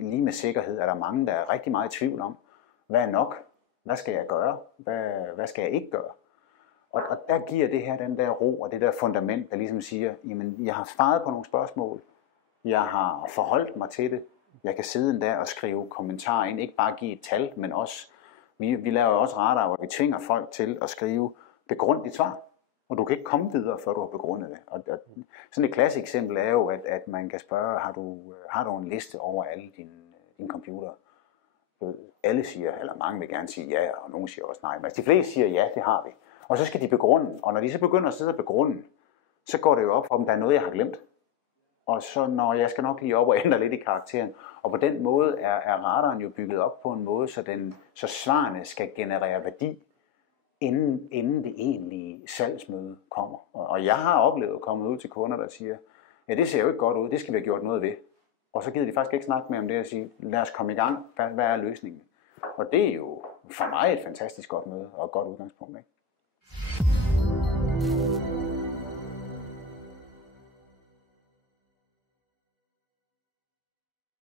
lige med sikkerhed er der mange, der er rigtig meget i tvivl om, hvad er nok? Hvad skal jeg gøre? Hvad skal jeg ikke gøre? Og der giver det her den der ro og det der fundament, der ligesom siger, jamen jeg har svaret på nogle spørgsmål, jeg har forholdt mig til det, jeg kan sidde der og skrive kommentarer ind, ikke bare give et tal, men også, vi laver også radar, hvor vi tvinger folk til at skrive begrund dit svar, og du kan ikke komme videre, før du har begrundet det. Og sådan et klassisk eksempel er jo, at man kan spørge, har du en liste over alle dine computere? Alle siger, eller mange vil gerne sige ja, og nogen siger også nej, men de fleste siger ja, det har vi. Og så skal de begrunde, og når de så begynder at sidde og begrunde, så går det jo op for dem, der er noget, jeg har glemt. Og så når jeg skal nok lige op og ændre lidt i karakteren. Og på den måde er radaren jo bygget op på en måde, så svarene skal generere værdi, inden det egentlige salgsmøde kommer. Og jeg har oplevet at komme ud til kunder, der siger, ja, det ser jo ikke godt ud, det skal vi have gjort noget ved. Og så gider de faktisk ikke snakke med om det og sige, lad os komme i gang, hvad er løsningen? Og det er jo for mig et fantastisk godt møde og et godt udgangspunkt, ikke?